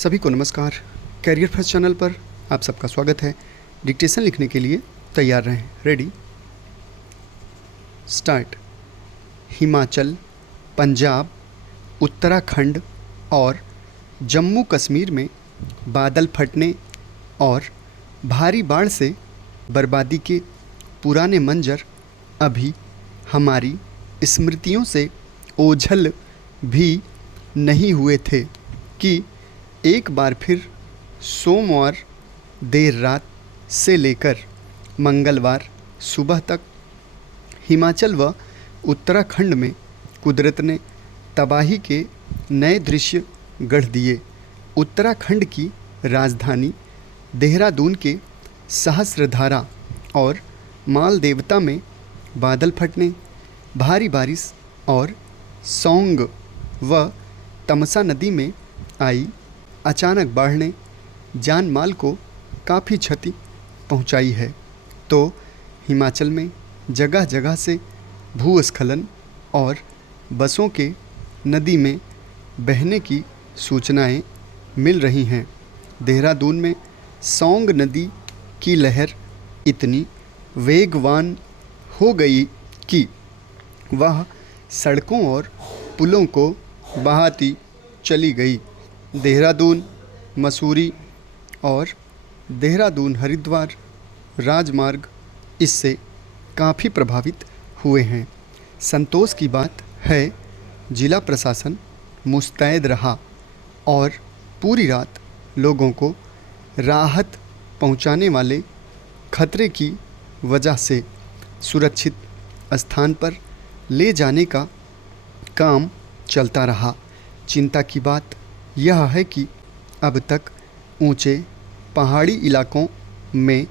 सभी को नमस्कार। कैरियर फर्स्ट चैनल पर आप सबका स्वागत है। डिक्टेशन लिखने के लिए तैयार रहें। Ready, start. हिमाचल, पंजाब, उत्तराखंड और जम्मू कश्मीर में बादल फटने और भारी बाढ़ से बर्बादी के पुराने मंजर अभी हमारी स्मृतियों से ओझल भी नहीं हुए थे कि एक बार फिर सोमवार देर रात से लेकर मंगलवार सुबह तक हिमाचल व उत्तराखंड में कुदरत ने तबाही के नए दृश्य गढ़ दिए। उत्तराखंड की राजधानी देहरादून के सहस्त्रधारा और मालदेवता में बादल फटने, भारी बारिश और सौंग व तमसा नदी में आई अचानक बाढ़ ने जान माल को काफ़ी क्षति पहुंचाई है, तो हिमाचल में जगह जगह से भूस्खलन और बसों के नदी में बहने की सूचनाएं मिल रही हैं। देहरादून में सौंग नदी की लहर इतनी वेगवान हो गई कि वह सड़कों और पुलों को बहाती चली गई। देहरादून मसूरी और देहरादून हरिद्वार राजमार्ग इससे काफ़ी प्रभावित हुए हैं। संतोष की बात है, जिला प्रशासन मुस्तैद रहा और पूरी रात लोगों को राहत पहुंचाने वाले खतरे की वजह से सुरक्षित स्थान पर ले जाने का काम चलता रहा। चिंता की बात यह है कि अब तक ऊंचे पहाड़ी इलाकों में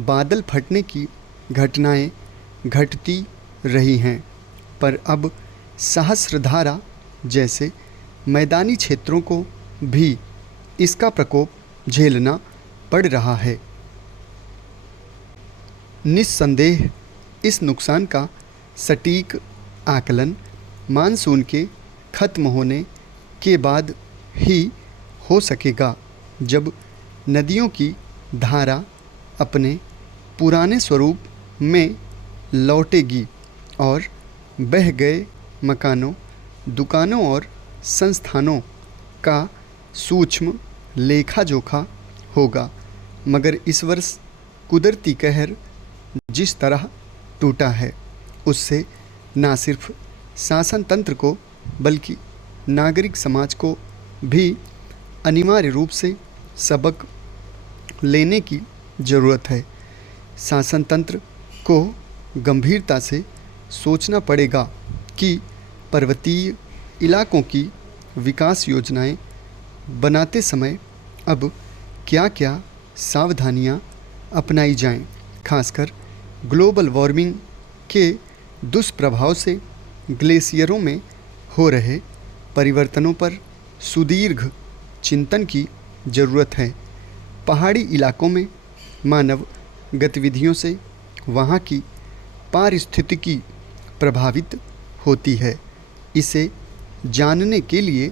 बादल फटने की घटनाएं घटती रही हैं, पर अब सहस्त्रधारा जैसे मैदानी क्षेत्रों को भी इसका प्रकोप झेलना पड़ रहा है। निस्संदेह इस नुकसान का सटीक आकलन मानसून के खत्म होने के बाद ही हो सकेगा, जब नदियों की धारा अपने पुराने स्वरूप में लौटेगी और बह गए मकानों, दुकानों और संस्थानों का सूक्ष्म लेखा जोखा होगा। मगर इस वर्ष कुदरती कहर जिस तरह टूटा है, उससे न सिर्फ शासन तंत्र को बल्कि नागरिक समाज को भी अनिवार्य रूप से सबक लेने की ज़रूरत है। शासन तंत्र को गंभीरता से सोचना पड़ेगा कि पर्वतीय इलाकों की विकास योजनाएं बनाते समय अब क्या क्या सावधानियां अपनाई जाएं, खासकर ग्लोबल वार्मिंग के दुष्प्रभाव से ग्लेशियरों में हो रहे परिवर्तनों पर सुदीर्घ चिंतन की ज़रूरत है। पहाड़ी इलाकों में मानव गतिविधियों से वहाँ की पारिस्थितिकी प्रभावित होती है। इसे जानने के लिए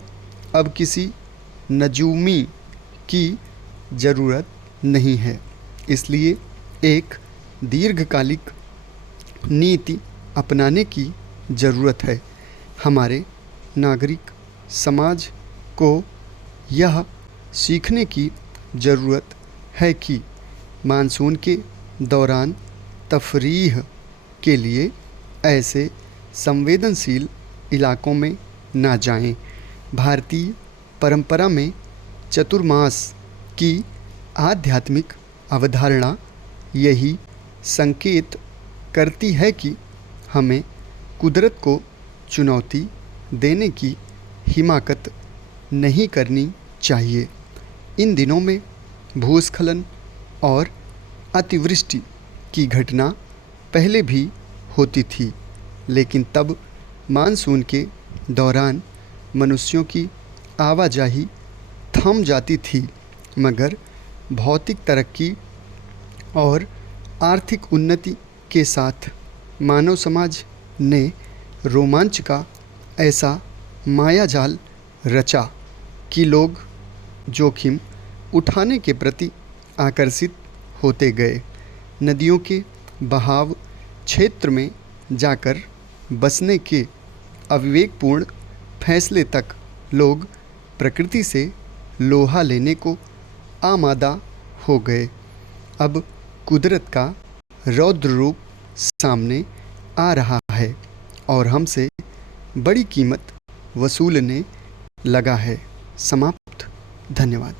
अब किसी नजूमी की ज़रूरत नहीं है, इसलिए एक दीर्घकालिक नीति अपनाने की ज़रूरत है। हमारे नागरिक समाज को यह सीखने की ज़रूरत है कि मानसून के दौरान तफरीह के लिए ऐसे संवेदनशील इलाकों में ना जाएं। भारतीय परंपरा में चतुर्मास की आध्यात्मिक अवधारणा यही संकेत करती है कि हमें कुदरत को चुनौती देने की हिमाकत नहीं करनी चाहिए। इन दिनों में भूस्खलन और अतिवृष्टि की घटना पहले भी होती थी, लेकिन तब मानसून के दौरान मनुष्यों की आवाजाही थम जाती थी। मगर भौतिक तरक्की और आर्थिक उन्नति के साथ मानव समाज ने रोमांच का ऐसा मायाजाल रचा कि लोग जोखिम उठाने के प्रति आकर्षित होते गए। नदियों के बहाव क्षेत्र में जाकर बसने के अविवेकपूर्ण फैसले तक लोग प्रकृति से लोहा लेने को आमादा हो गए। अब कुदरत का रौद्र रूप सामने आ रहा है और हमसे बड़ी कीमत वसूलने लगा है। समाप्त। धन्यवाद।